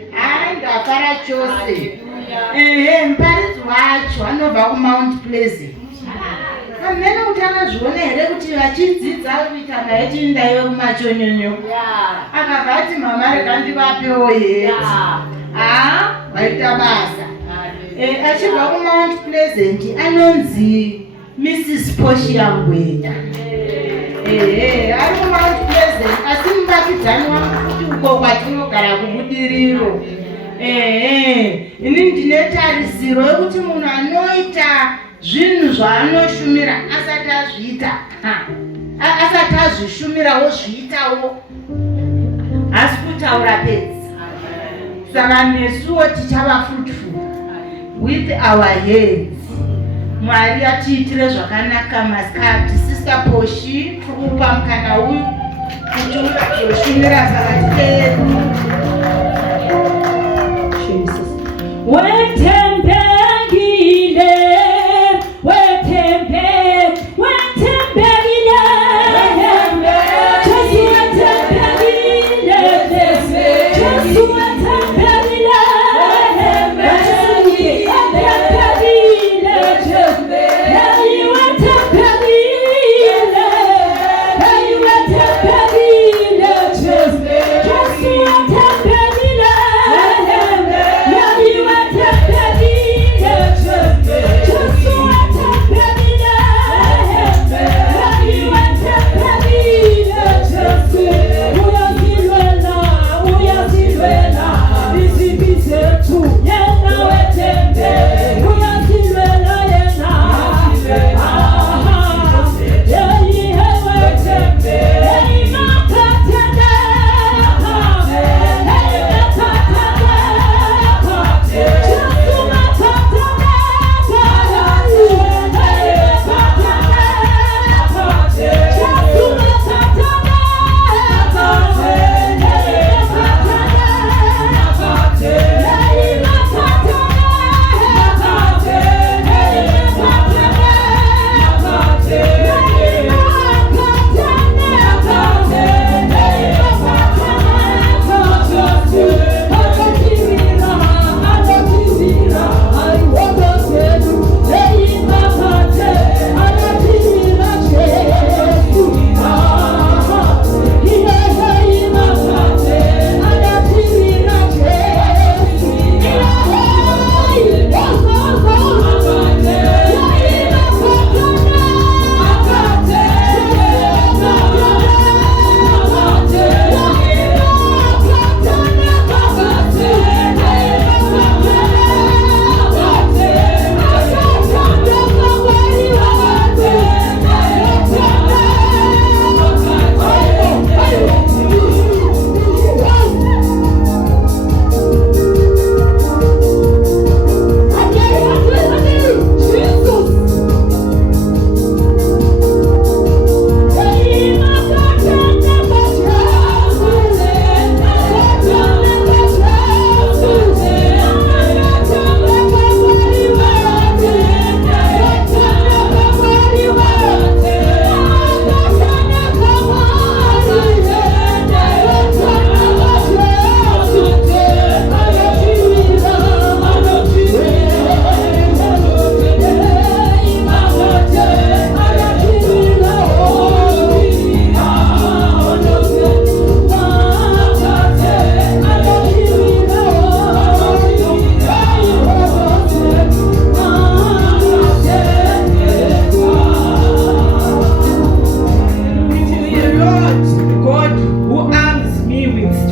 Ndafara chose. Muparidzi wacho anobva kuMount Pleasant. Amene utana zvione here kuti vachidzidza kuita maiti ndaiwe kumachonyonyo. Akabva ati mama rega ndivapewo hedzi. Waita basa. Achibva kuMount Pleasant anonzi Mrs. Portia Ngwenya. Ari kuMount Pleasant asi muvakidzani wangu kuti uko kwatinogara kubudiriro. Ini ndine tarisiro yekuti munhu anoita zvinhu zvaanoshumira asati azviita, asati azvishumira wozviitawo, hasi kutaura pedzi. Saka nesuwo tichava fruitful with our hands. Mwari atiitire zvakanaka masikati. Sister Poshi tikupa mukana uyu kuti uzoshumira pakati pedu.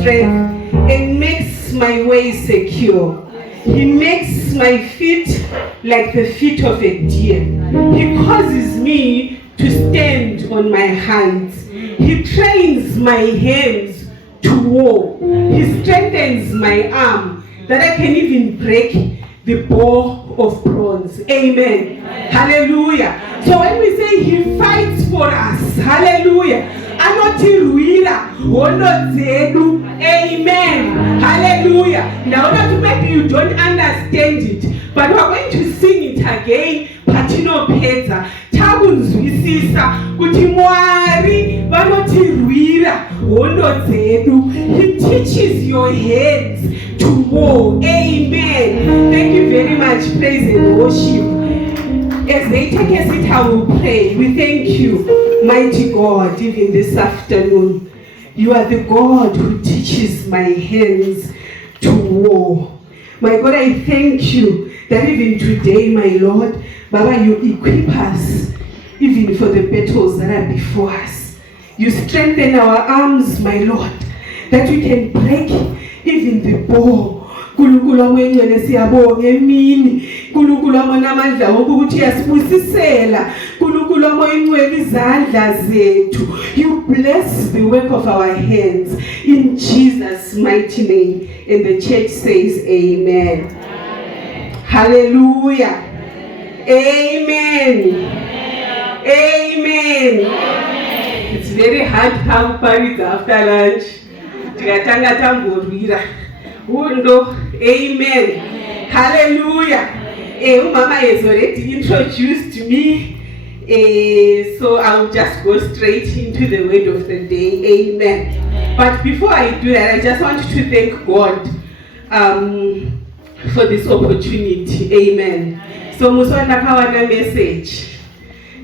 And makes my way secure. He makes my feet like the feet of a deer. He causes me to stand on my hands. He trains my hands to war. He strengthens my arm that I can even break the bow of bronze. Amen. Hallelujah. So when we say he fights for us, hallelujah. Anotirwira hondo dzedu. Amen. Hallelujah. Now maybe you don't understand it, but we're going to sing it again. Patinopedza takunzwisisa kuti Mwari vanotirwira hondo dzedu. He teaches your hands to take a seat, I will pray. We thank you, mighty God, even this afternoon. You are the God who teaches my hands to war. My God, I thank you that even today, my Lord, Baba, you equip us even for the battles that are before us. You strengthen our arms, my Lord, that we can break even the bow. Kulukula mwenye siyabonga emini, kulukula mona amandla ukuthi yasibusisela, kulukula moyingcwele izandla zethu. You bless the work of our hands in Jesus' mighty name. And the church says amen. Hallelujah. Amen. Amen. It's very hard how Paris after lunch. Tikatanga tambulira. Undo. Amen. Hallelujah. Mama has already introduced me. So I'll just go straight into the word of the day. Amen. But before I do that, I just want to thank God for this opportunity. Amen. So muswanda kawana message.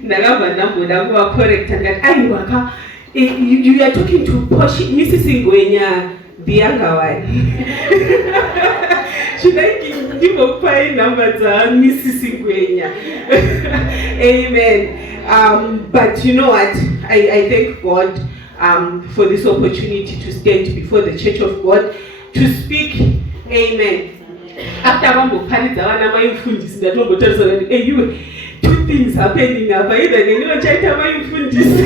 Ndakava ndamboda kuwa correct and that ayiwaka you are talking to Poshi Mrs. Ngwenya, the younger one. Should I give a fine number to Mrs. Ngwenya? Amen. But you know what? I thank God for this opportunity to stand before the Church of God to speak. Amen. After Rambo Panizana, my food is that you two things happening up. Either you know, China, my food is.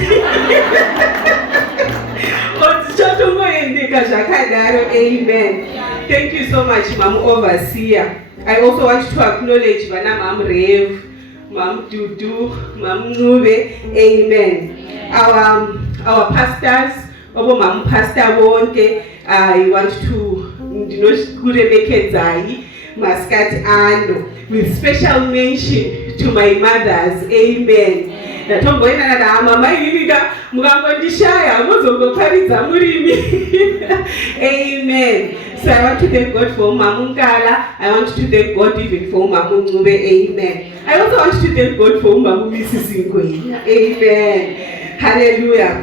Amen. Thank you so much, Mom Overseer. I also want to acknowledge Vana Mam Rev, Mam Dudu, Mam Nube. Amen. Our pastors, Mam Pastor Wonte, I want to Maskat Ando, with special mention to my mothers. Amen. Amen. So I want to thank God for Mamungala. I want to thank God even for Mamungube. Amen. I also want to thank God for Mrs. Ngwenya. Amen. Hallelujah.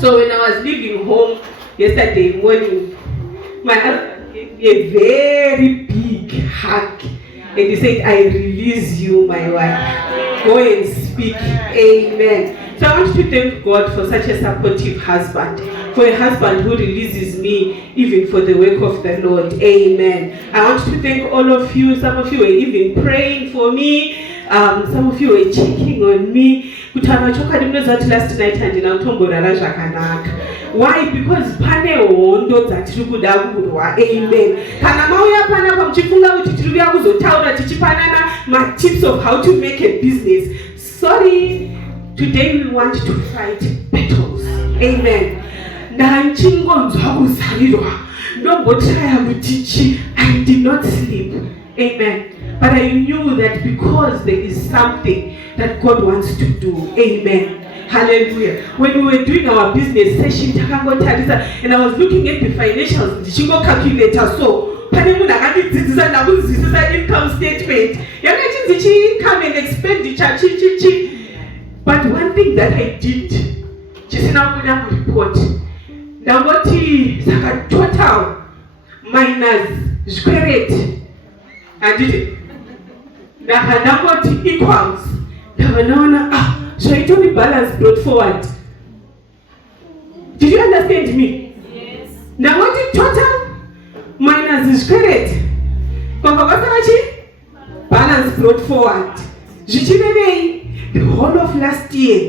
So when I was leaving home yesterday morning, my husband gave me a very big hug. And he said, I release you, my wife. Go and speak. Amen. So I want to thank God for such a supportive husband. For a husband who releases me even for the work of the Lord. Amen. I want to thank all of you. Some of you were even praying for me. Some of you were checking on me. Last night and why? Because pane ondo dzatiri kuda kurwa. Amen. Kana mauya pana pamuchifunga kuti tiri kuya kuzotaura tichipanana ma tips of how to make a business. Sorry, today we want to fight battles. Amen. Ndanchingonzwa kuzarirwa ndombotaya kutichi. I did not sleep. Amen. But I knew that because there is something that God wants to do. Amen. Hallelujah. When we were doing our business session, and I was looking at the financials, the Shingo calculator, so income statement, income and expenditure. But one thing that I did, report, total minus square rate. I did it. Equals. So it only balance brought forward. Did you understand me? Yes. Now what is total minus the square rate? Balance brought forward. The whole of last year,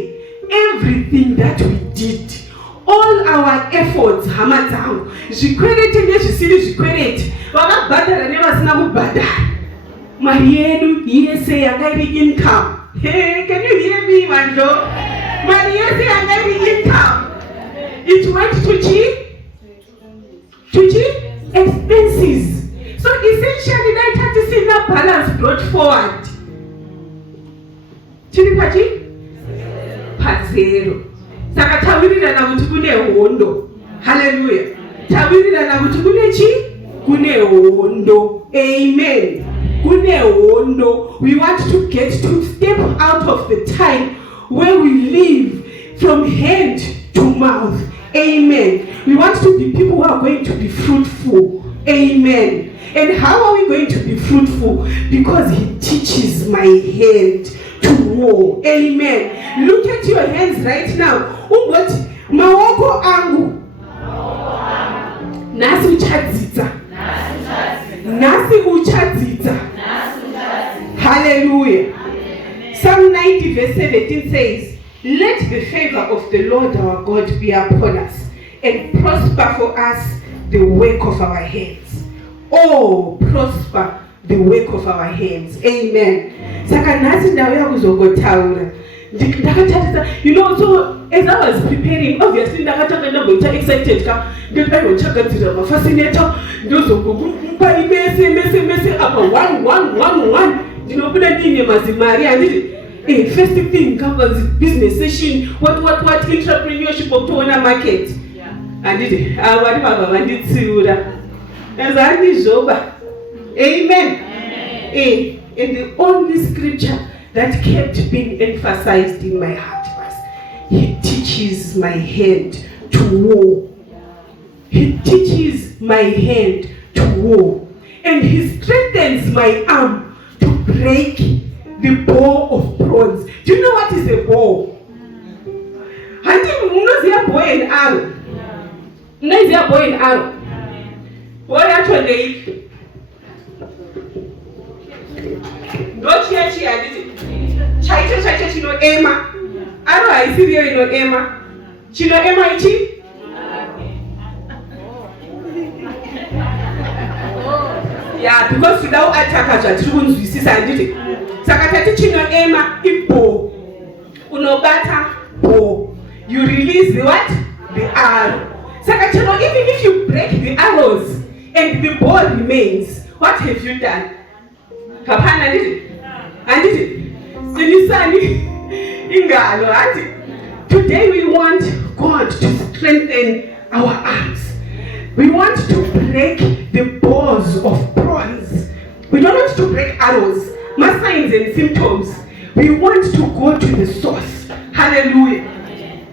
everything that we did, all our efforts, hammer down. Marielu, yes, I got income. Hey, can you hear me, Mando? Marielu, I got income. It went to cheap expenses. So essentially, that had to see that balance brought forward. Chinipachi? Pazero. Saka tawirira na kuti kune hondo. Hallelujah. Tawirira na kuti kune chi? Kune hondo. Amen. We want to step out of the time where we live from hand to mouth. Amen. We want to be people who are going to be fruitful. Amen. And how are we going to be fruitful? Because he teaches my hand to war. Amen. Look at your hands right now. What? Maoko angu. Nasi uchadzidza. Nasi uchadzidza. Hallelujah. Psalm 90 verse 17 says, let the favor of the Lord our God be upon us and prosper for us the work of our hands. Oh, prosper the work of our hands. Amen. Saka nasi ndawo yakuzogotaura. You know, so as I was preparing, obviously ndakatanga excited ka ndochakadzira mafascinator ndozokupa imese apa 1 ndinobuda ndine mazimari anditi first thing comes business session what entrepreneurship okutoona market anditi vari baba vanditsiura azandizoba. Amen. And the only scripture that kept being emphasized in my heart was, he teaches my hand to war. He teaches my hand to war. And he strengthens my arm to break the bow of bronze. Do you know what is a bow? Unoziya bow and arrow. Unoziya bow and arrow. What actually? Ndochiachi anditi. Chaito chino ema. Arrow haisiriyo ino ema. Chino ema ichi? Yeah, because without attack tiri kunzwisisa anditi. Saka tati chino ema ibo. Unobata bo. You release the what? The arrow. Saka chino, even if you break the arrows and the bow remains, what have you done? Kapana anditi. Sinisani ingalo andi. Today we want God to strengthen our arms. We want to break the bows of bronze. We don't want to break arrows, my signs and symptoms. We want to go to the source. Hallelujah.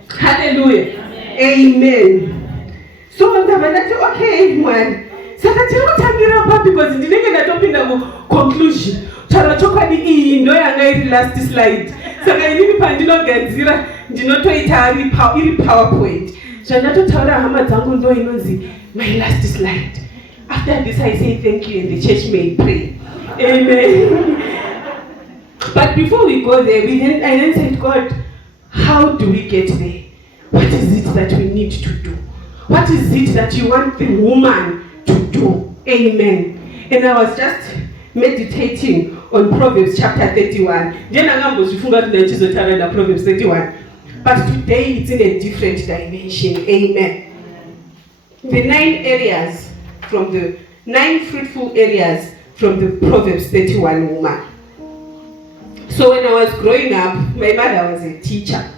Hallelujah. Amen. So okay, man. Saka tinotangira apa because ndinenge ndatopinda conclusion. Charo chokwadi iyi ndo yanga iri last slide. Saka inini pandinogadzira ndinotoita iri PowerPoint. Zvandatotaura hama dzangu ndo inonzi my last slide. After this I say thank you and the church may pray. Amen. But before we go there, I then said, God, how do we get there? What is it that we need to do? What is it that you want the woman to do? Amen. And I was just meditating on Proverbs chapter 31. Proverbs 31. But today it's in a different dimension. Amen. The 9 fruitful areas from the Proverbs 31 woman. So when I was growing up, my mother was a teacher.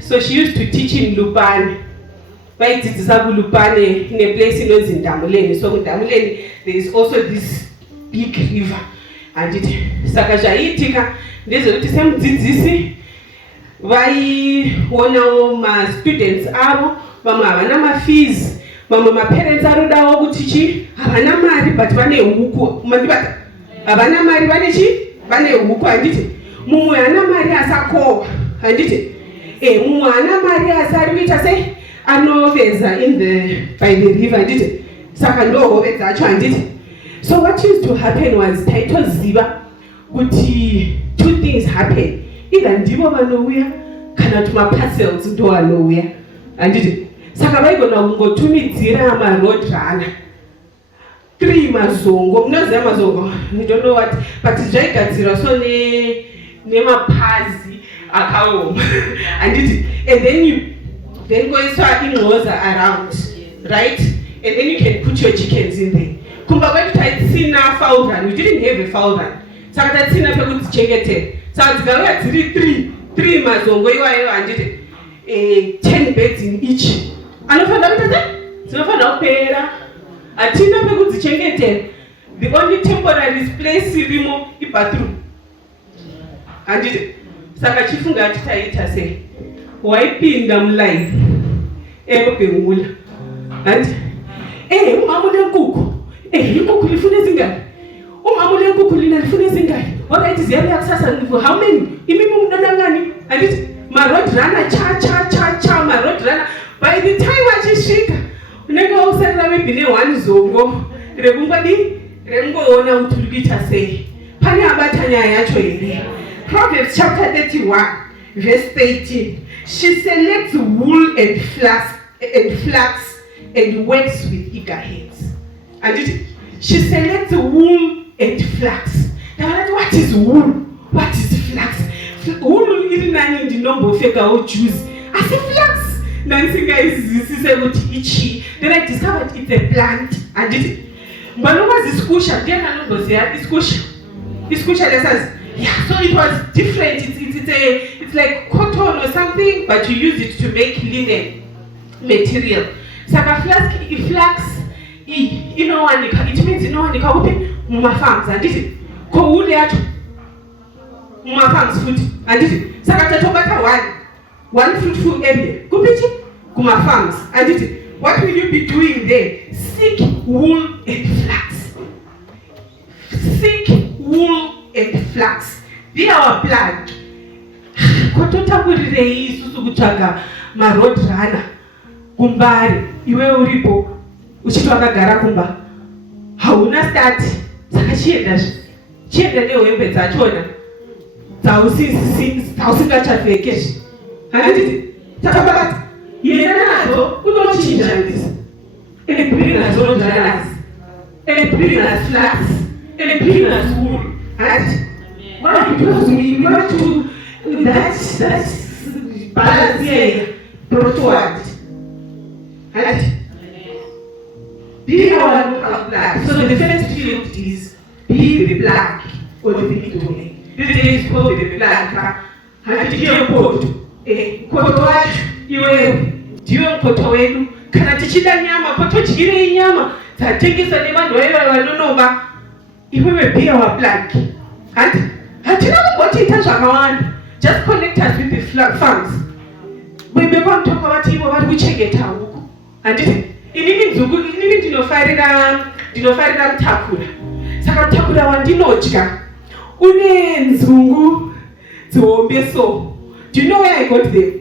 So she used to teach in Lupane. Right, it is Lupane in a place in Ndamuleni. So in Ndamuleni, there is also this big river. And it Sakajaitika, there's a same dzidzisi. Why my students are mama fees, mama parents are oda teaching, abana mari but bane huku, mandibata. Abana mari bane huku andite. Mwana mari asako andite. Mwana mari asarwita say anoveza by the river andite. Sakando oveza acho andite. So what used to happen was title ziba kuti 2 things happen. Either ndivo vanouya kana tuma parcels ndo vanouya anditi saka vaigona kungotumidzira maroad runner 3 mazongo. Munoziva mazongo? You don't know what, but zvaigadzirwa so nemapazi akaoma anditi, and then goiswa ingoza around, right? And then you can put your chickens in there. Kumba kwetu taitsina fowl run, we didn't have a fowl run. Saka taitsina pekudzichengetera. Saka dzikauya dziri 3 mazongo iwayo anditi 10 beds in each. Anofanira kuita sei? Dzinofanira kupera. Hatina pekudzichengetera. The only temporary place irimo bathroom. Anditi saka chifunga titaita sei waipinda muline ekopengula andi umamule nkuku inkuku lifune zingani umamule nkuku lina lifune zingani alright ziyani yakusasa how many imimi mnanangani anditi ma road runner cha ma road runner by the time wachisvika unenge usarira maybe ne1 zongo rekungoona kuti uri kuita sei pane abata nyaya yacho here. Proverbs chapter 31 verse 18. She selects wool and flax and works with eager hands. And she selects wool and flax. Now what is wool? What is flax? Wool is nani ndinombo feka o juice. I say flax. Nancy guys this is a itchy. Then I discovered it's a plant. And it but no was iskusha. Then I know iskusha. Iskusha says yeah, so it was different. It's like cotton or something, but you use it to make linen material. Saka flax, it means muma farms and this is kouli yacho muma farms food and this is saka tatobata one fruitful area. Kupiti kuma farms and this is what will you be doing there? Seek wool and flax. Seek wool and flax. They are our plan. Kototakurire isusu kutsvaga ma road runner kumbari iwe uripo uchiti wakagara kumba hauna start saka chienda nehembe dzachona dzausingachapfekeshi handiti takabata yenda nadzo unochinja ndisi and bring us road runners and bring us flax and bring us wool. Why? Because we want to that's balance here brought forward. And be our local black. So the first field is be the black or the middle way. This is called the black. And here koto. Koto wacho iwe ndiyo koto wenu. Kana tichida nyama koto chire nyama. Tatengesa nevanhu vanonoba. Iwewe be our black. And hatina kumbotiita zvakawanda. Just connect us with the farms. Webekwa mtoko vati ivo vari kuchengeta huku. Handiti inini ndinofarira mutakura. Saka mutakura wandinodya une nzungu dzihombe so. Do you know where I got them?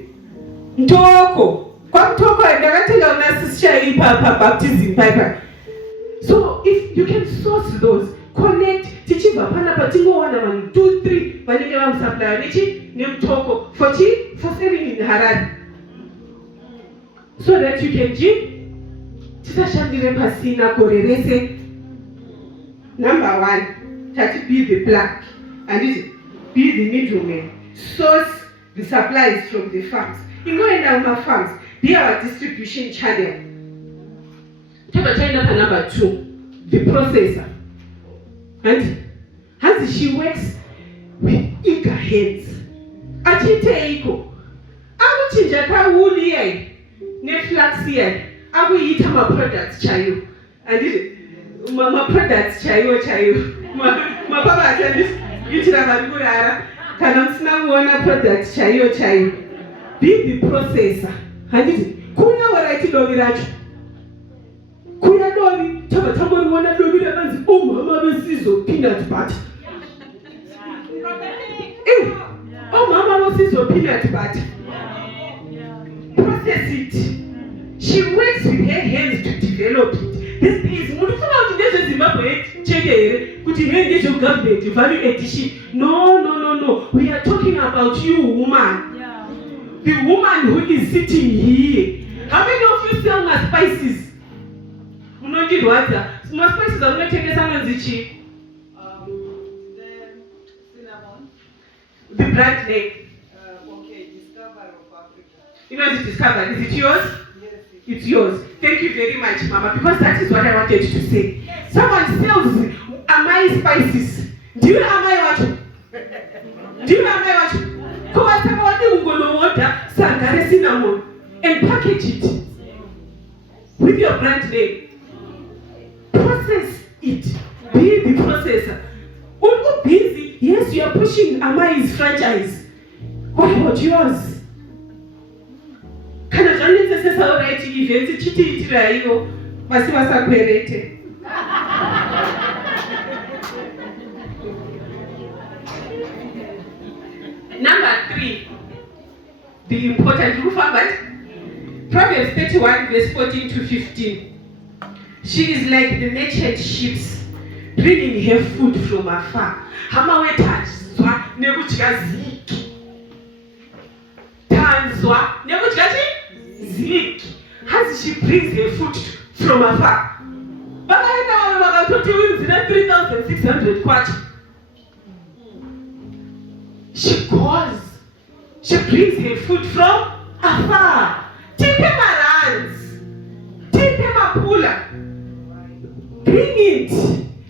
Mtoko. Kwa mtoko ndakatenga una sisi baptism piper. So if you can source those, connect tichibva panapa tingowana vanhu 2-3 vanenge vamusupply nemutoko for selling in Harare, so that you can tisashandire pasina gore rese. Number 1, tati be the black and be the middleman. Source the supplies from the farms. Ingoenda uma farms, be our distribution channel. Tabatenda pa number 2, the processor. And as she works with eager hands, achiteiko akuchinja kawool here neflax here akuita ma-products chayo anditi ma-products chayo mapapa atanditira vari kurara kana musina kuona products chayo be the processor. Handiti kuya waraiti dovi racho kuya dovi tamboriona dovi rakanzi omama vesizo peanut butter. Mama vesizo peanut butter. Process it. She works with her hands to develop it. This is Zimbabwe government value addition. No. We are talking about you, woman. Yeah. The woman who is sitting here. How many of you sell my spices? My spices are not taking some of the cheap. Cinnamon. The brand name. Discover of Africa. You know the Discover. Is it yours? Yes. It's yours. Thank you very much, Mama, because that is what I wanted to say. Yes. Someone sells Amai spices. Do you know Amai what? Go and tell what you going to water, sangare cinnamon, and package it with your brand name. Process it. be the processor. We're busy. Yes, you are pushing Amai's franchise. What about yours? Kana zvanetse sesauraiti events chitiitira ivo vasi vasakwerete. Number 3, the important Rufabat, Proverbs 31 verse 14 to 15. She is like the merchant ships, bringing her food from afar. Hama wetanzwa nekudya ziki. Tanzwa nekudya ziki. As she brings her food from afar. Bakaenda vawe vakatoti winzira 3,600 kwacha. She goes. She brings her food from afar. Tipe marans. Tipe mapula. Bring it.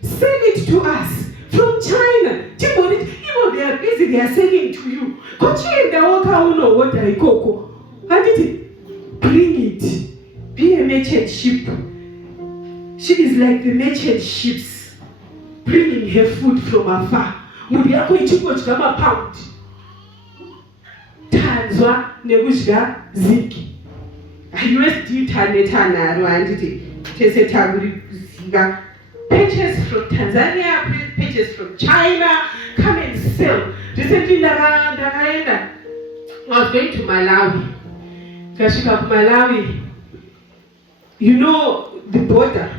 Sell it to us from China. Even they are busy, they are selling to you. Kochienda waka uno water ikoko. Bring it. Be a merchant ship. She is like the merchant ships, bringing her food from afar. Muri yako ichikodya mapound. Tanzwa nekudya ziki. USD tanaro handiti tese taguri kuziva. Purchase from Tanzania, purchase from China, come and sell. Recently ndakaenda. I was going to Malawi. Kasvika kuMalawi. You know the border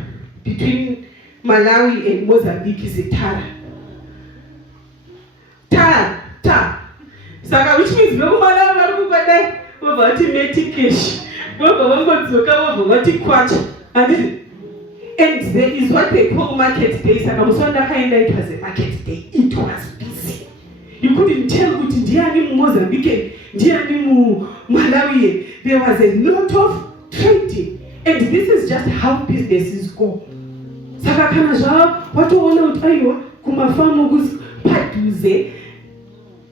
between Malawi and Mozambique is a Tara. Saka, which means no Malawi varikukwadai vavati meti cash. Vavati kwacha. And there is what they call market day. Saka musonda kaenda, it was a market day. It was busy. You couldn't tell kuti ndiani Mozambique, ndiani Malawi. There was a lot of trading. And this is just how businesses go. Saka kana zvavo watoona kuti aiwa kumafamu padhuze.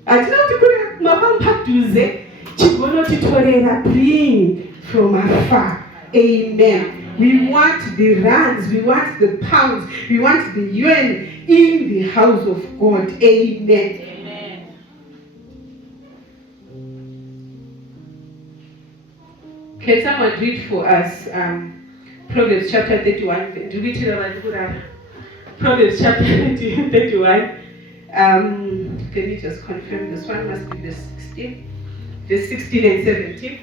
Hatina kuti kuri kumafamu padhuze chigonotitorera bring from afar. Amen. We want the rands, we want the pounds, we want the yuan in the house of God. Amen. Amen. Can someone read for us Proverbs chapter 31? Do we tell Proverbs chapter 31. Can you just confirm this one must be verse 16 and 17?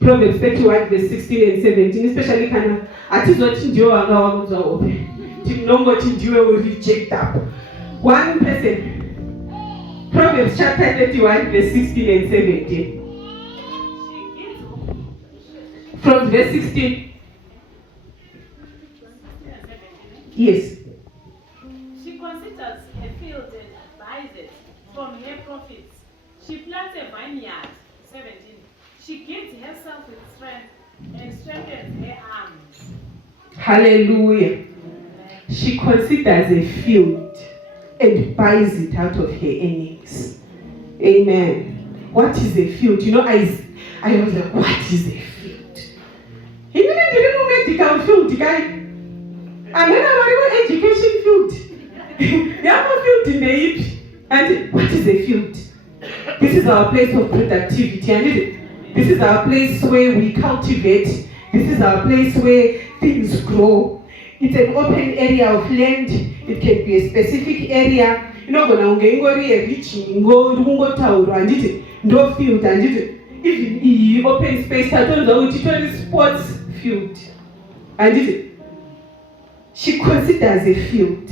Proverbs 31 verse 16 and 17, especially kana atizoti ndiwo wanga wakunzwa ope. Tinongoti ndiwe will reject up. One person. Proverbs chapter 31 verse 16 and 17. From verse 16. Yes. She considers a field and buys it from her profits. She plants a vineyard. 17. She gives herself with strength and strengthens her arms. Hallelujah. She considers a field and buys it out of her earnings. Amen. What is a field? You know, I was like, what is a field? You know, the medical field, guy. And then I education field. They have a field in the hip. And what is a field? This is our place of productivity. And this is our place where we cultivate. This is our place where things grow. It's an open area of land. It can be a specific area. You know, when I'm going reaching, go tower, and no field, and even the open space, I don't know, it's a sports field. And she considers a field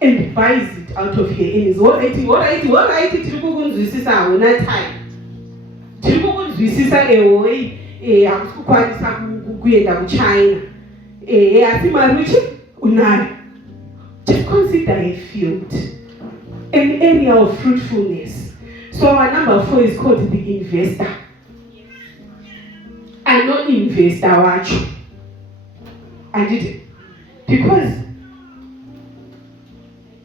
and buys it out of her earnings. What right? Tirikunzwisisa una time. Tirikunzwisisa away akukwanisa kuenda kuChina. Asimaruchi unayo. Just consider a field, an area of fruitfulness. So our number 4 is called the investor. I know investor watch. I did it because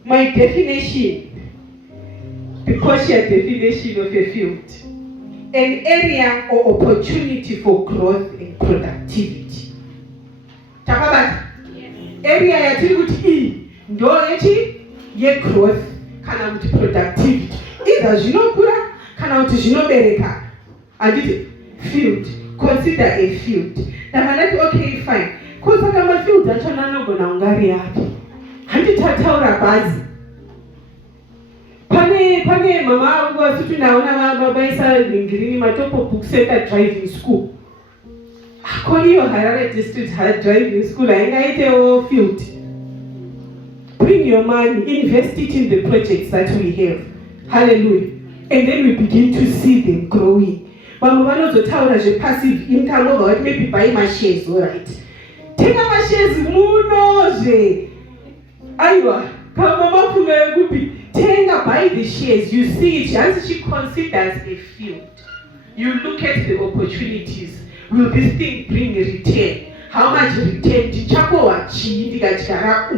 my definition, the partial definition of a field, an area or opportunity for growth and productivity. Talk about area yatiri kuti iyi ndo yegrowth kana kuti productivity, either zvinokura kana kuti zvinobereka. Handiti field, consider a field. Ndakanati okay fine, kusaka mafield achona anogona kunge ari api? Handitataura bhazi. Pane mama angu wasuti naona vabaisa ringirini matopo book center driving school. Ako iyo Harare district driving school haingaitewo field. Bring your money, invest it in the projects that we have. Hallelujah. And then we begin to see them growing. Vamwe vanozotaura zvepassive income over what maybe buy mashares, all right. Tenga mashares munozve. Aiwa, kama mafunga yekupi tenga, buy the shares. You see it as she considers a field. You look at the opportunities. Will this thing bring a return? How much return? Tichakowa chii ndikachigara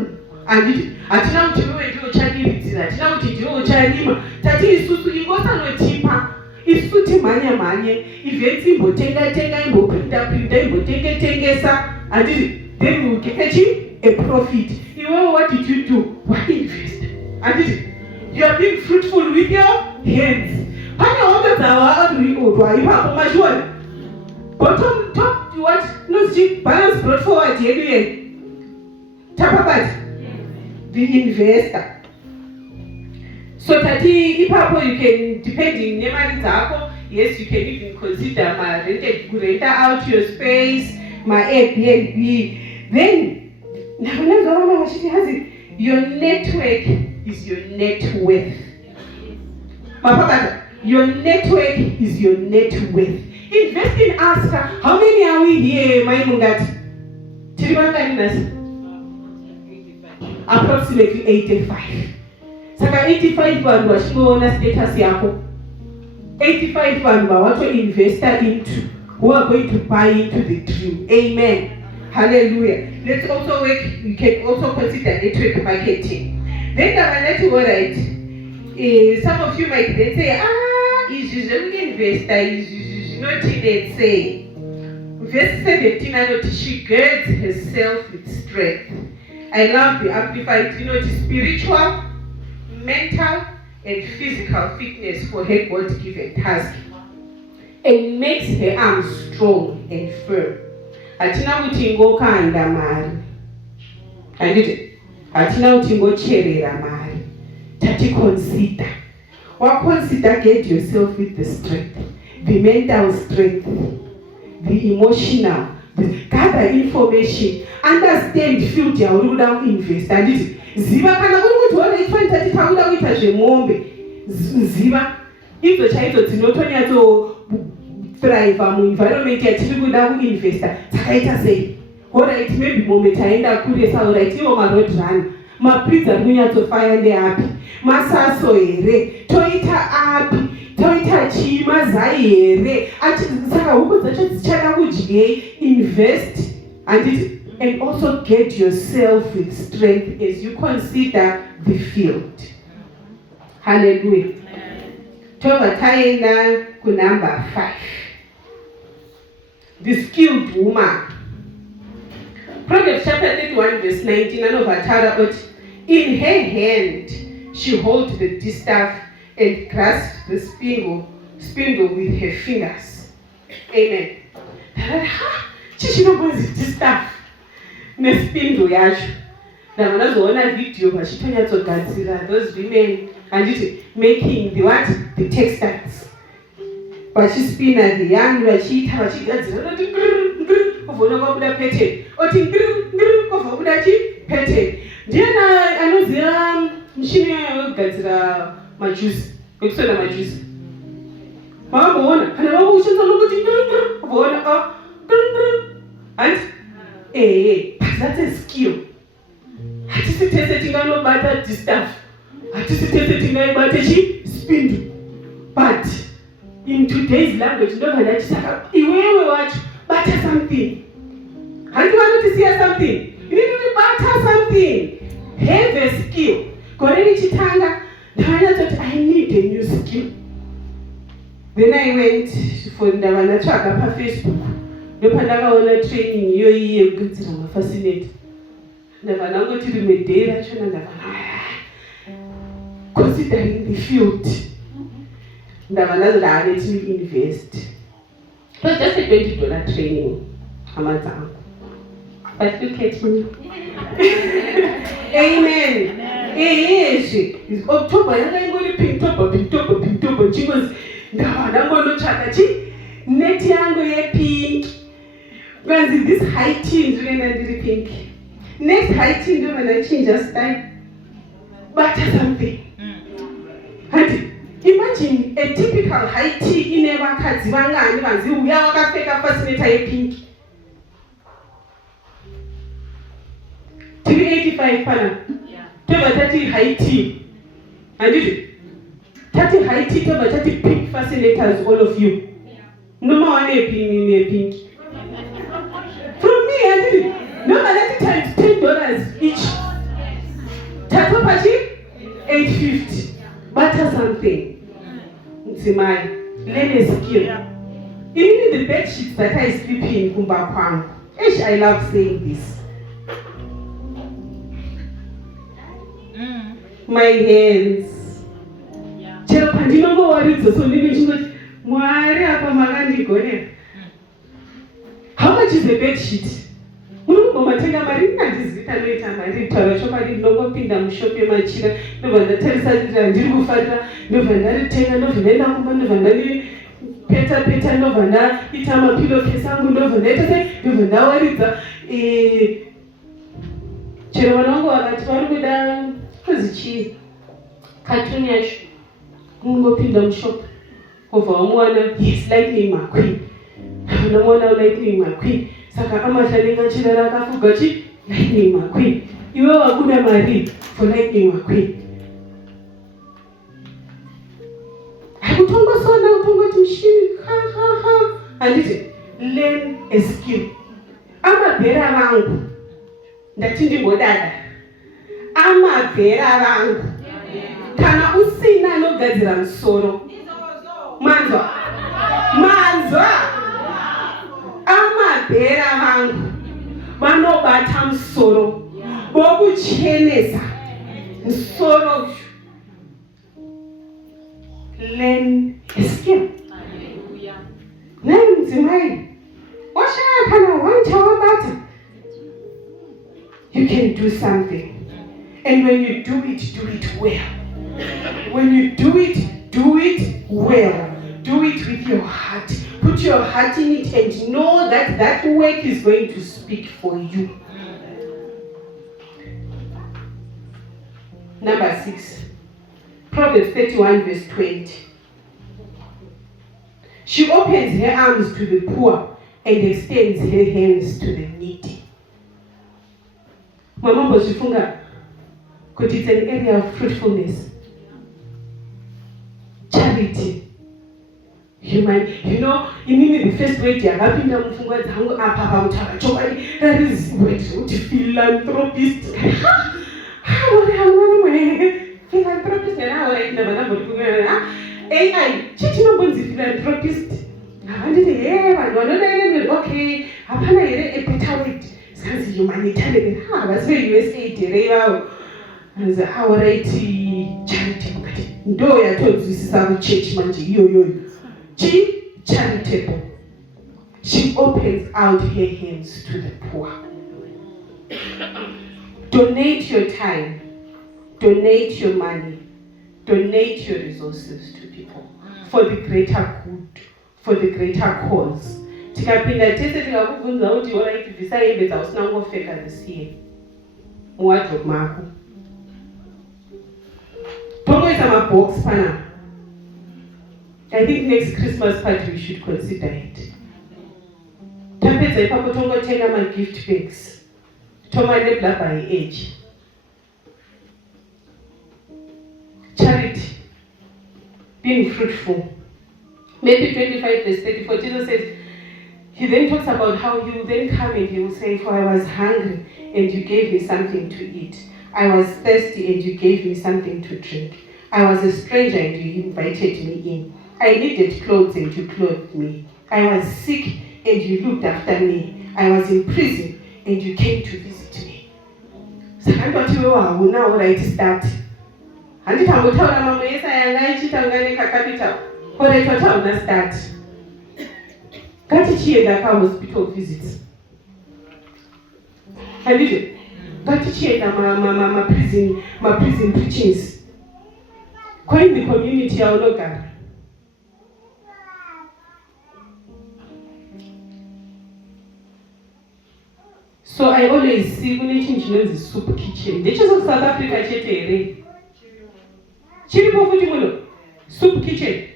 anditi hatina kuti wewe ndio uchadiridzira, hatina kuti ndio ucharima. Tati isusu ingosanotipa isusu timhanye events imbotenga imboprinda imbotengesa anditi then we will get a profit. Iwewe, what did you do? What invest? Anditi you are being fruitful with your hands. Pane hombe dzawa odwa ipapo mashoni bottom top what no balance brought forward yedu tapabati the investor. So tati ipapo you can, depending nemari dzako, yes, you can even consider rent out your space, my Airbnb. Then your network is your net worth. Your network is your net worth. Invest in Aska. How many are we here, my Mungati? Approximately 85. Saka 85 vanhu vachinoona status yako. 85 vanhu vawato investor into, who are going to buy into the dream. Amen. Hallelujah. Let's also work, you can also consider network marketing. Then the all right. Some of you might then say, is usually investor, is not let's say. Verse 17, she girds herself with strength. I love the Amplified, spiritual, mental, and physical fitness for her God-given task. And makes her arms strong and firm. Hatina kuti ngokanda mari. Anditi, hatina kuti ngocherera mari. Tati consider. Consider, get yourself with the strength, the mental strength, the emotional, gather information, understand field ya uri kuda kuinvest. Anditi, ziva kana kuri kuti wona ifani tati takuda kuita zvemombe. Ziva, idzo chaidzo dzinotonyatso thrive muenvironment yatiri kuda kuinvesta. Takaita sei? Alright, maybe mombe taenda kuresa, alright, iwo maroad run. Mapridza kunyatsofaya ndeapi? Masaso here, toita api? Toita chii? Mazai here? Saka huko dzacho dzichada kudyei? Invest and also get yourself with strength as you consider the field. Hallelujah. Tova taenda ku number 5. The skilled woman. Proverbs chapter 31 verse 19 anovatara, in her hand she holds the distaff and grasps the spindle with her fingers. Amen. Chichinobozi distaff nespindle yacho. Ndavanazoona video vachitonyatsogatsira those women and making the what? The textiles. Vachispina the yarn, vachiita vachigadzira kuti kuvona kwabuda pattern. Oti kwabva chi pattern. Ndiana anoziva mishini yekugadzira majuice, yekusona majuice. Makamboona kana vakushandisa nokuti kuona and but that's a skill. Hatisi tese tinganobata distaff. Hatisi tese tingaibata chi spindle. But in today's language, ndovana chisaka iwewe wacho bata something. How do you want to see something? You need to bata something. Have a skill. Koreni chitanga, I need a new skill. Then I went for ndavana tsvaga pa Facebook. Ndopandakaona training iyoyi yekugadzira mafascinator. Ndava nangoti rimwe day rachona ndava considering the field. Ndava ndazodava let me invest. It was just a $20 training. Amazon. But look at me. Amen. Yes. It's October. I'm going to pink top. Chicos, I'm going to check net yango ye pink. Because this high teen really pink. Next high teen when I change a style. Butter something. Imagine a typical high tea in a wakazivanga and mazi we are wakafeka fascinator ye pink. 385 pana. Yeah. Toba 30 high tea. And did it? 30 high tea, toba 30 pink fascinators, all of you. No more one pink. From me, I did it. No, that times $10 each. Tato pachi, $8.50. Butter something. Mzimai, learn a skill. Even the bed sheets that I sleep in, kumba kwangu. I love saying this. My hands. Yeah. Chero pandinongo waridza so ndinge chingoti Mwari apa makandigonera. How much is a bed sheet? Matenga mari ndizita noita mari taura chokwadi ndongopinda mushope machira ndobva ndatarisa kuti ndiri kufarira ndobva ndaritenga ndobva ndaenda kumba ndobva ndari peta ndobva ndaita mapilokesi angu ndobva ndaita sei ndobva ndawaridza chero vana vangu vakati vari kuda kuzi chii katuni yacho ungopinda mushope obva wamuwana yes lightning McQueen unamuona lightning McQueen saka amahlanenga chirara akafuga chi lightning McQueen iwe wabuda mari for lightning McQueen akutongosona utongoti mshini ha anditi learn a skill amabhera vangu ndati ndingodada amabhera vangu kana usina anogadzira musoro manzwa amabhera vangu vanobata musoro vokuchenesa musoro. Learn a skill. Nai mudzimai washaya kana wanta wabata, you can do something, and when you do it well. When you do it well. Do it with your heart. Put your heart in it and know that that work is going to speak for you. Number 6. Proverbs 31 verse 20. She opens her arms to the poor and extends her hands to the needy. Mama Boshifunga, because it's an area of fruitfulness. Charity. Human, immediately the first word yakapinda mufungwa dzangu apa pautaura chokwadi, that is word kuti philanthropist. Philanthropist nanaoraita vanambotikuaa AI chitinombonzi philanthropist. Handiti vanhu vanodaireni okay hapana here a better word sanzi humanitarian vasi veUSAID here ivavo anzi auraiti charity mukati ndo yatodzwisisa kuchechi manje iyoyoyo charitable. She opens out her hands to the poor. Donate your time, donate your money, donate your resources to people for the greater good, for the greater cause. Tikapinda tese tikakubvunza kuti alright visa hembe dzausina kungopfeka this year muwardrobe mako tongoisa mabox panapa. I think next Christmas party we should consider it. Tapedza ipapo tongotenga my gift bags. Tomalabel by age. Charity. Being fruitful. Matthew 25 verse 34, Jesus says, he then talks about how he will then come and he will say, for I was hungry and you gave me something to eat. I was thirsty and you gave me something to drink. I was a stranger and you invited me in. I needed clothes and you clothed me. I was sick and you looked after me. I was in prison and you came to visit me. Sakandoti wewe hauna right start. Handiti tangotaura mamwe esa yanga ichitanga nekacapital. Alright, what hauna start. Ngatichienda hospital visits. Handiti ngatichienda prison preachings. Kwa the community yaunogara. So I always see when you soup kitchen. They just South Africa chete. Chiripo futi muno. Soup kitchen.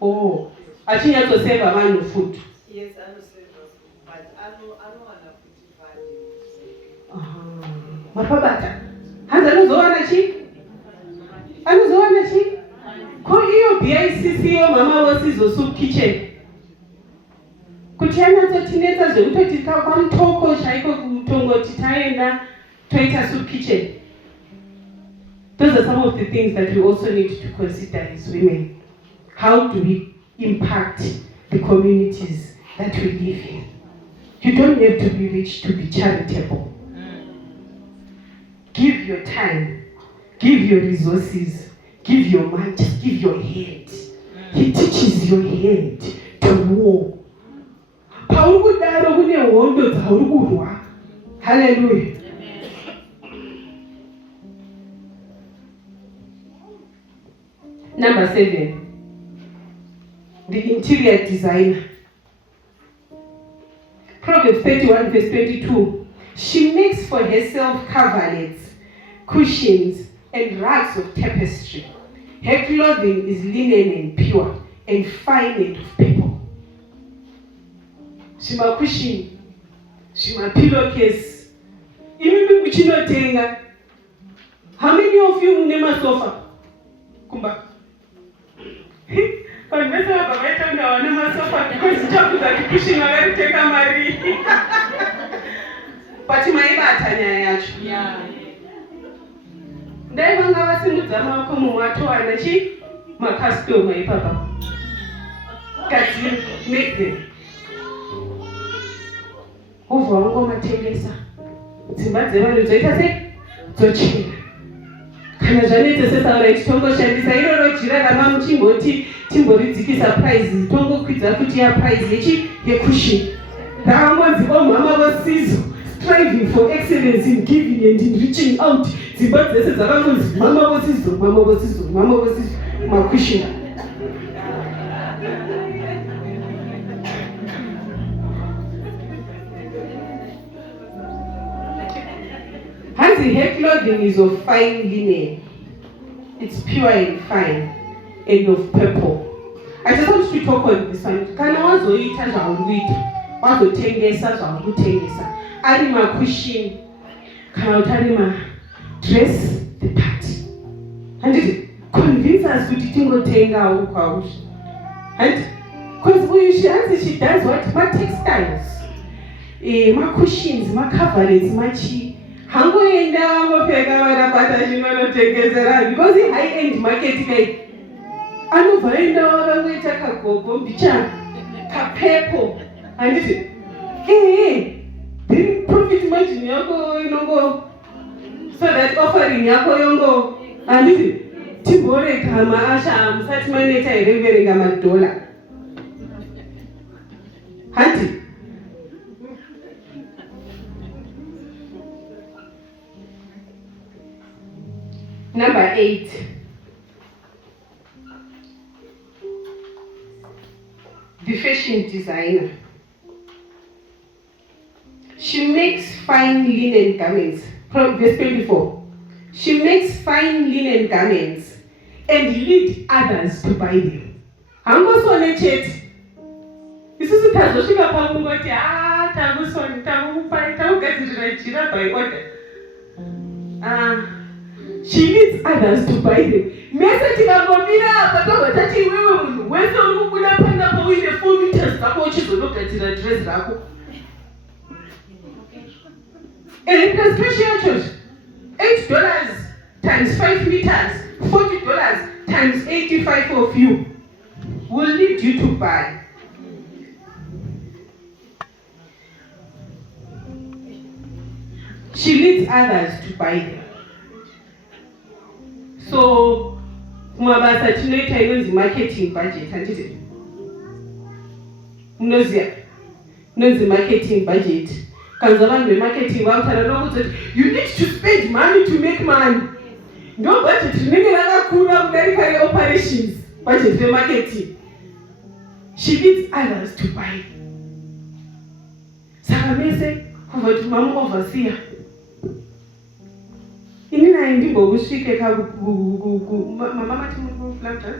Oh, achinya to save a man food. Yes, I know save food, but I don't want to put it Mapabata. Hanza nuzowana chi? Anuzowana chi? Ko iyo BICC yo mama wosizo soup kitchen. Kuti anatsotinetsa zvekutoti kwamutoko chaiko kumutongoti taenda toita soup kitchen. Those are some of the things that we also need to consider as women. How do we impact the communities that we live in? You don't have to be rich to be charitable. Give your time, give your resources, give your mind, just give your head. He teaches your head to war. Hallelujah. Number 7. The interior designer. Proverbs 31 verse 22. She makes for herself coverlets, cushions, and rugs of tapestry. Her clothing is linen and pure, and fine and of purple. Shima cushion, shima pillowcase. Even if you not telling her, how many of you name a sofa? Kumba. But that's why I went on the sofa because the job is like pushing a take a Marie. But my batanya Yeah. Then when I was in the Zama Komuato and she, my castle, my papa. Can't you make them? Over on my Teresa. Zimbabwe, I say, so cheap. Kana zvanete sesaura tongoshambisa iroro jira ramamuchimboti timboridziki surprise tongokwidza kuti ya prize yekushi ndakangonzi omama vosizo striving for excellence in giving and in reaching out dzimba dzese dzakangonzi mama vosizo makushi. Hansi, her clothing is of fine linen. It's pure and fine and of purple. I just want to talk on this one. Kana wazoita zvaurikuita, wazotengesa zvaurikutengesa. Ari makushini, kana kuti ari dress the part. Handiti convince us kuti tingotengawo kwauri. Handiti because she does what? Ma textiles. Cushions, coverlets, machi. Hangoenda wangopfeka varabata chinonotengesera because high-end market kai anobvaenda wakangoita kagogo mbicha kapepo handiti then profit margin yako inongo so that offering yako yongo handiti timboreka maasha musati maneta here kuverenga madhola handiti. Number 8. The fashion designer. She makes fine linen garments. From verse 24. She makes fine linen garments and lead others to buy them. Hangosone chete. Isusu tazosvika pamungoti tagusoni tagugadzirira jira by order. She needs others to buy them. Mese tikangomira apa togotati iwewe munhu wese uri kubuda pandapo uine 4 meters dzako uchizonogadzira dress rako. And it has special charge. $8 times 5 meters, $40 times 85 of you will lead you to buy. she leads others to buy them. So kumabasa tinoita inonzi marketing budget handiti munoziya inonzi marketing budget. Kanza vanhu vemarketing vakutaura nokuti you need to spend money to make money. No budget rinenge rakakura kudarika reoperations budget remarketing. She leads others to buy. Saka mese kubva kuti mamuoverseer ini naye ndimbokusvike mama mati muri kuplantra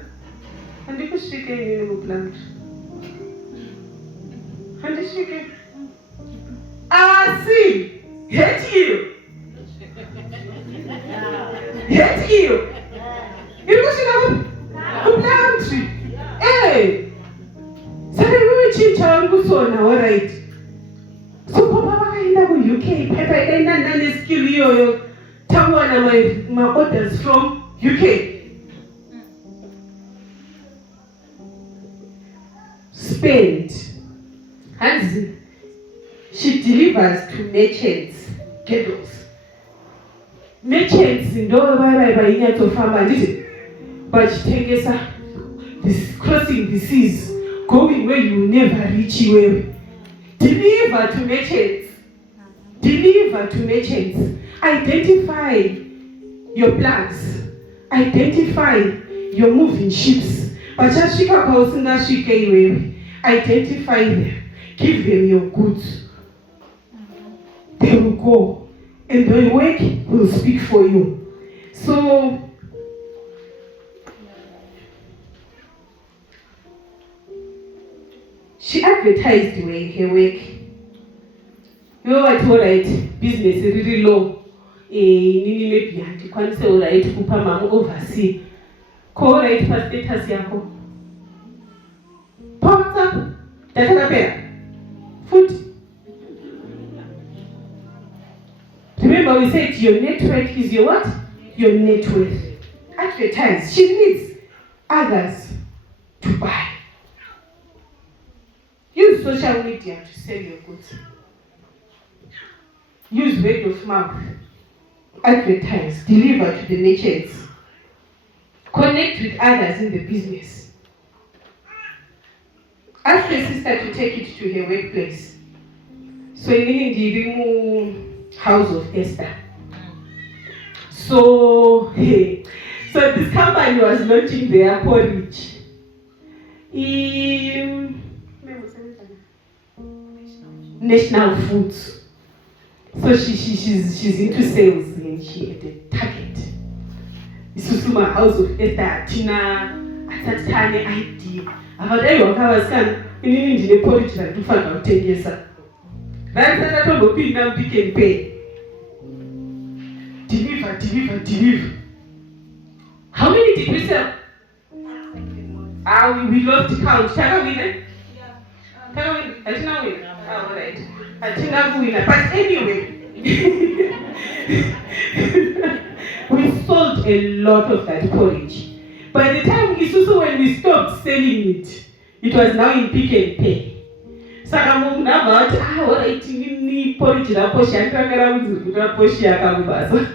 handikusvike inini muplantra handisvike asi heti iyo iri kusvika kuplantri saka iwewe chii chavari kusona alright. So papa vakaenda kuuk pepa ikaenda naneskill iyoyo tawana my orders from UK. Spend. Hanzi, she delivers to merchants, ghettos. Merchants ndo vainyatofamba nditi vachitengesa this crossing the seas, going where you never reach iwewe. Deliver to merchants. Deliver to merchants. Identify your plans. Identify your moving ships. Vachasvika pausingasvike iwewe. Identify them. Give them your goods. They will go. And the work will speak for you. So, she advertised her work. You know what, alright, business is really low. Nini maybe handikwanise alright kupa mamu oversee. Ko alright pa status yako. Pa WhatsApp, data kapera. Food. Remember we said your network is your what? Your net worth. Advertise. She needs others to buy. Use social media to sell your goods. Use word of mouth. Advertise. Deliver to the merchants. Connect with others in the business. Ask the sister to take it to her workplace. So in the House of Esther. So this company was launching their porridge. National Foods. So she's into sales and she had a target. Isusuma House of Esther Tina atatane idea. Avadai wakawasana inini ndine porridge randofana kutengesa. Vaisaka tombopinda Pick n Pay. Deliver. How many did we sell? We lost count. Shall we win? I did not win. Alright. I did not win. But anyway, we sold a lot of that porridge. By the time when we stopped selling it, it was now in Pick n Pay. Saka mungu nabati alright nini porridge rapo shankangara muzukura poshi yakangubasa.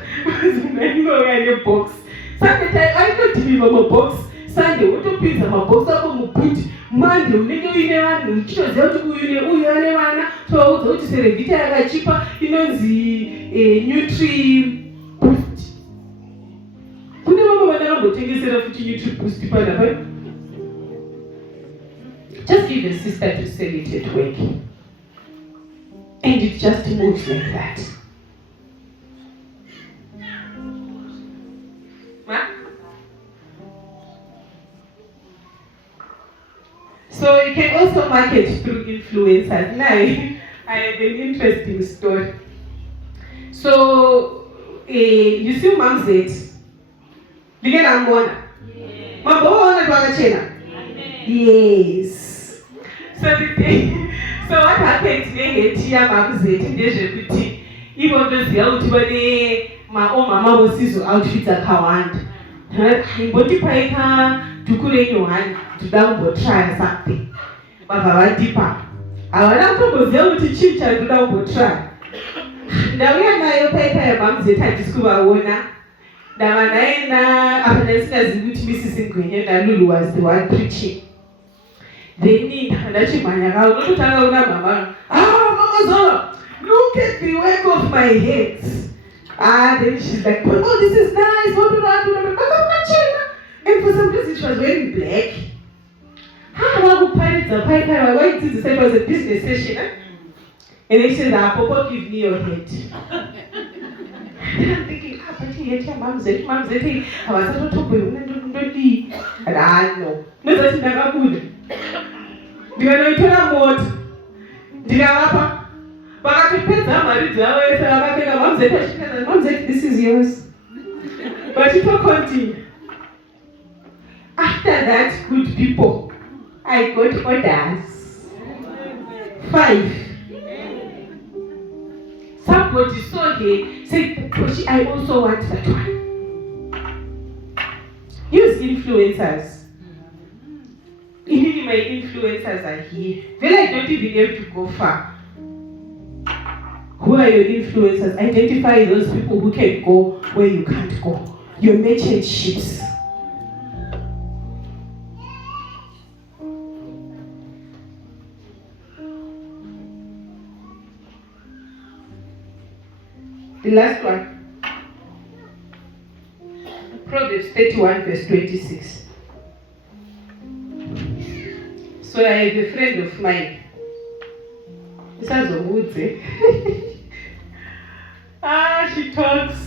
Zinengo yane box. Saka I got deliver my box. Sunday wotopinza mabox ako mubuti. Monday unenge uine vanhu uchitoziva kuti uyu ane vana tovaudza kuti Serevita yakachipa inonzi Nutri Boost. Kune vamwe vanakambotengesera futi Nutri Boost panapa. Just give the sister to sell it at work. And it just moves like that. Huh? So you can also market through influencers. Now, I have an interesting story. So, you see Mom said, you get Angona? Yes. So what happened today here magazine ndezvekuti ivo ndoziva kuti vane mama vosizo outfits akawanda. Imbotipaika dhuku renyu hani toda kumbotry something. Vabva vatipa. Havana kutomboziva kuti chii chandinoda kumbotry. ndauya nayo paipa yamamuzeti handisi kuvaona ndava naina apa ndaisingazivi kuti Mrs. Ngwenya Ndalulu was the one preaching. Then ndachimhanya kao nototanga una mama Mama Zola, look at the work of my hands. Then she's like, oh, this is nice. And for some reason she was wearing black. Why did you say it was a business session? And then she said, Papa, give me your head. And I'm thinking, but here, mom's it. I was not talking. And I know. No, that's not good. You are not what? Ndikavapa vakatopedza mari dzavo yese vakapfeka mamuzeti this is yours, but it will continue. After that, good people, I got orders 5. Somebody saw here, said, Koshi, I also want that one. Use influencers. Even my influencers are here. Well, I don't even have to go far. Who are your influencers? Identify those people who can go where you can't go. Your merchant ships. The last one. Proverbs 31 verse 26. So I have a friend of mine. She talks.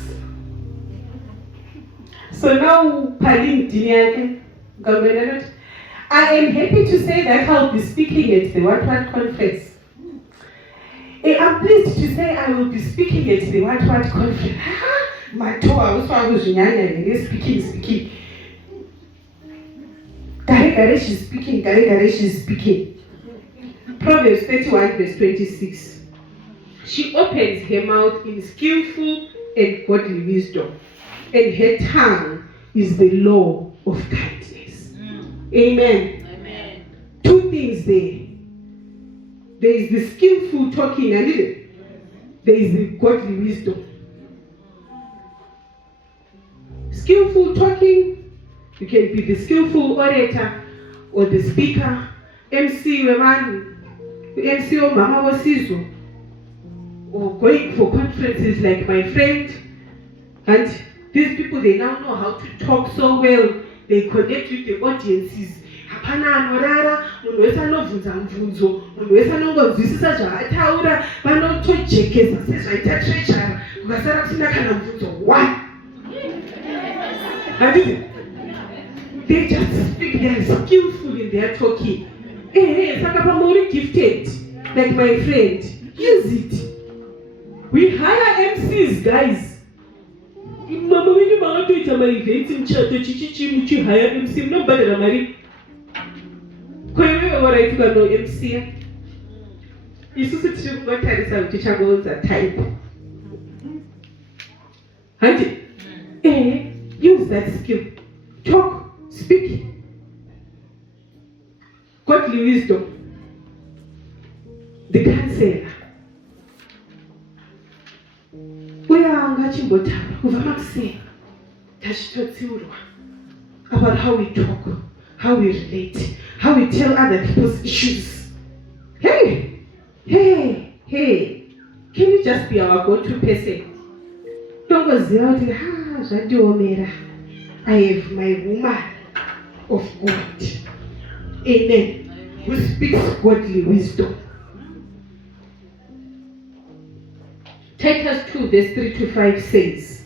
So now, I am happy to say that I'll be speaking at the What conference. I'm pleased to say I will be speaking at the What conference. Speaking. Gare, she's speaking. Proverbs 31 verse 26. She opens her mouth in skillful and godly wisdom, and her tongue is the law of kindness. Amen. Amen. 2 things there. There is the skillful talking, and there is the godly wisdom. Skillful talking, you can be the skillful orator or the speaker, MC or Mama Wasizo, or going for conferences like my friend. And these people, they now know how to talk so well. They connect with the audiences. Hapana anorara, munhu wese anovhunza mubvunzo, munhu wese anongonzwisisa zvaataura, vanotojekesa sezvaita trechara, kukasara kusina kana mubvunzo 1. They just speak, they are skillful in their talking. Hey, saka pamori gifted, like my friend, use it. We hire MCs, guys. Mama, when you want to do my events in church, you hire MC, nobody is married. What I do, no MC. You should see what time teacher goes at type. Use that skill. Talk, speak. Godly wisdom. The counselor. About how we talk, how we relate, how we tell other people's issues. Hey, can you just be our go-to person? Don't go there. I have my woman of God. Amen. Who speaks godly wisdom. Titus 2 verse 3 to 5 says,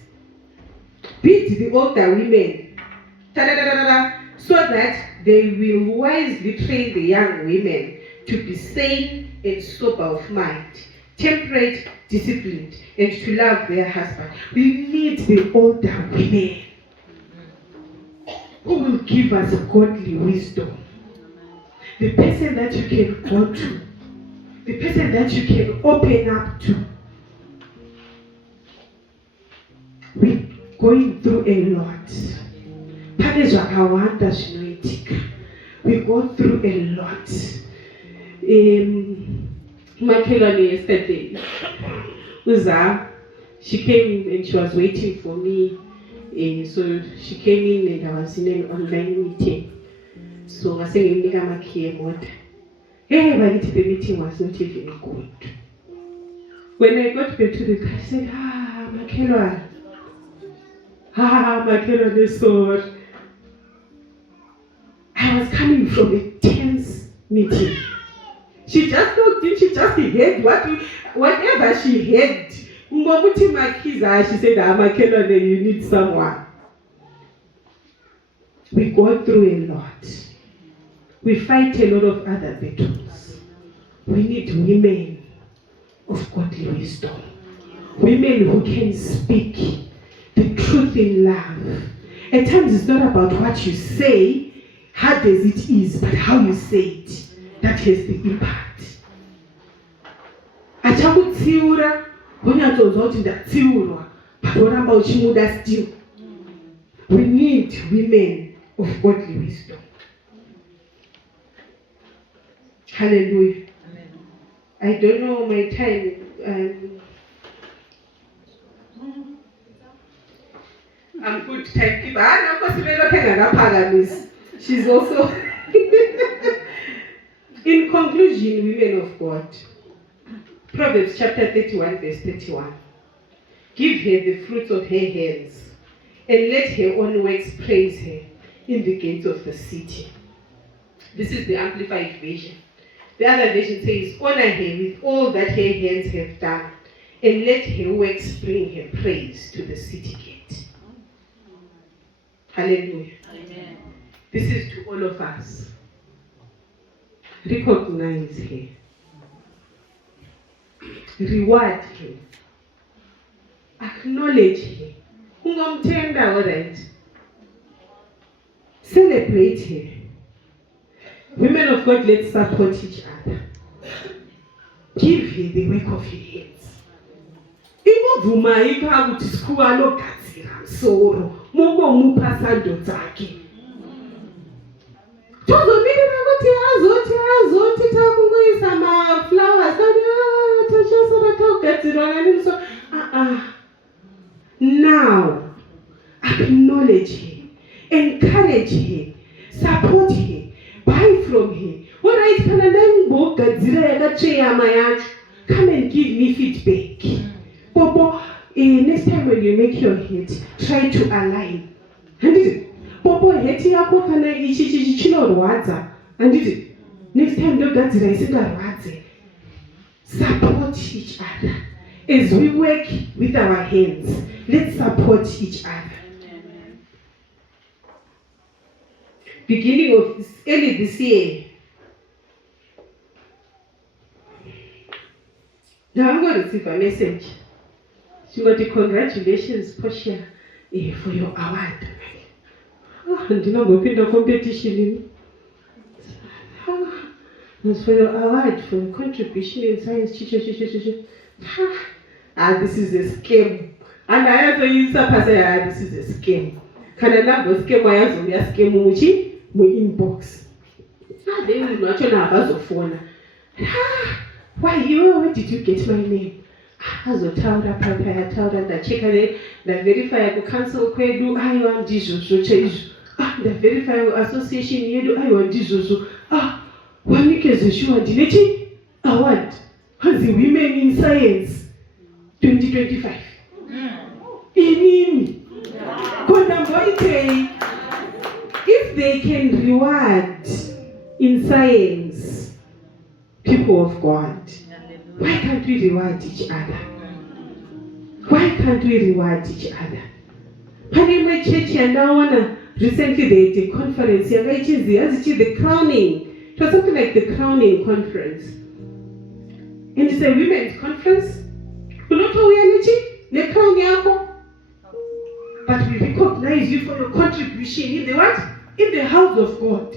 beat the older women, so that they will wisely train the young women to be sane and sober of mind, temperate, disciplined, and to love their husband. We need the older women who will give us godly wisdom. The person that you can go to, the person that you can open up to. We're going through a lot. We go through a lot. Makelani yesterday, Uza, she came and she was waiting for me. So she came in and I was in an online meeting. So I said, hey, but the meeting was not even good. When I got back to the car, I said, Makelwa is so. I was coming from a tense meeting. She just walked in, she just heard whatever she heard. She said, Makelwa, you need someone. We go through a lot. We fight a lot of other battles. We need women of godly wisdom. Women who can speak the truth in love. At times it's not about what you say, hard as it is, but how you say it. That has the impact. Achakutsiura, wonyatozoti ndatsiurwa, but oramba uchimuda still. We need women of godly wisdom. Hallelujah. Amen. I don't know my time. I'm good timekeeper. She's also. In conclusion, women of God, Proverbs chapter 31, verse 31. Give her the fruits of her hands, and let her own works praise her in the gates of the city. This is the Amplified Version. The other version says, honor her with all that her hands have done, and let her works bring her praise to the city gate. Hallelujah. Amen. This is to all of us. Recognize her. Reward her. Acknowledge her. Ungomthanda, alright. Celebrate her. Women of God, let's support each other. Give her the work of your hands. Imovuma ika kuti sikuwa gadzira soro. Mungo mupa sando dzake. Tozomirira kuti azoti takungoisa ma flowers. Tachasara tagadzirwa nani so. Now, acknowledge her, encourage her, support her. Buy from her. Alright, come and give me feedback. Popo, next time when you make your head, try to align. Popo, heti yako kana chino rwadza. Next time don't get rwadze. Support each other. As we work with our hands, let's support each other. Beginning of early this year. Now I'm going to receive a message. She got the congratulations, Portia, for your award. And you know, we opened a competition. For your award for your contribution in science. This is a scam. And I have to use up as this is a scam. Can I not go scam? I have to be a scam. My inbox. Then you not have a phone. Why you? Where did you get my name? As a town that I told her that check it, that verify I cancel do I want Jesus to change. The verify association you do I want Jesus. One week is a sure delete. I want as the women in science 2025. In if they can reward in science people of God, why can't we reward each other? Why can't we reward each other? My church and now recently they did a conference. The crowning. It was something like the crowning conference. And it's a women's conference. But we recognize you for your contribution in the what? In the house of God.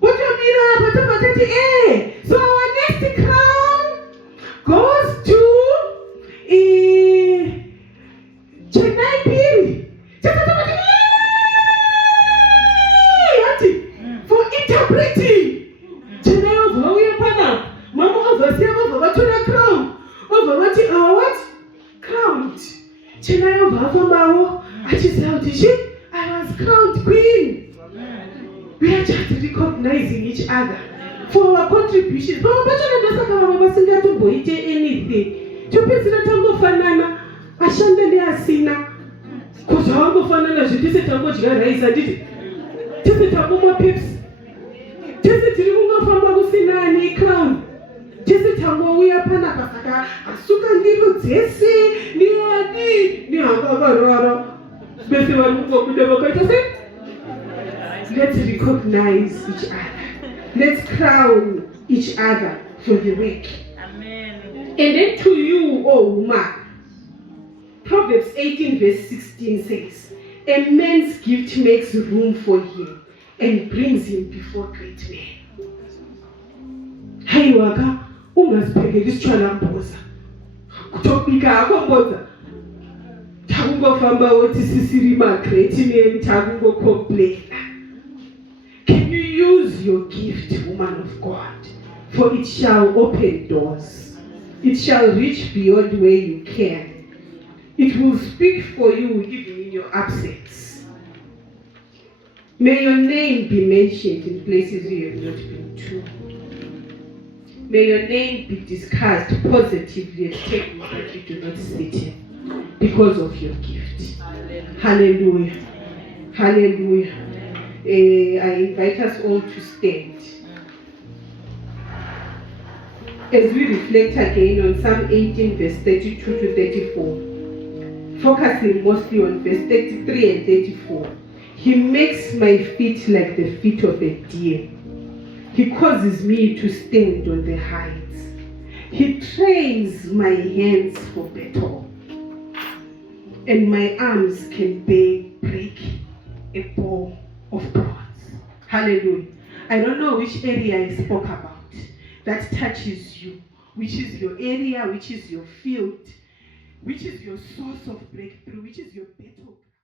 What you mean? So our next crown goes to Chennai Piri. For interpreting. Chennai of Hawaii Pana. Mama of the same of the crown. Over what Afamawo, I was crowned queen. We are just recognizing each other for our contributions. But anything. Topezera tangofanana, ashandele asina. Because hangofanana zvitise tangodya rice handiti. Tese tangomwa Pepsi. Tese tiri kungofamba kusina ani crown. Tese tangouya panapa saka asuka ndiro dzese niani nihanga varara. Bese vari kungobuda vakaita sei? Let's recognize each other. Let's crown each other for the work. Amen. And then to you, oh woman, Proverbs 18 verse 16 says, a man's gift makes room for him and brings him before great men. Hey waka, ungasibhekeli isitshalamboza. Kutopika akomboza. Takungofamba wothi sisirima great men takungocomplain. Can you use your gift, woman of God? For it shall open doors. It shall reach beyond where you can. It will speak for you even in your absence. May your name be mentioned in places you have not been to. May your name be discussed positively at tables that you do not sit in because of your gift. Hallelujah. Hallelujah. I invite us all to stand. As we reflect again on Psalm 18 verse 32 to 34, focusing mostly on verse 33 and 34, he makes my feet like the feet of a deer. He causes me to stand on the heights. He trains my hands for battle, and my arms can break a bow of bronze. Hallelujah. I don't know which area I spoke about that touches you, which is your area, which is your field, which is your source of breakthrough, which is your battle.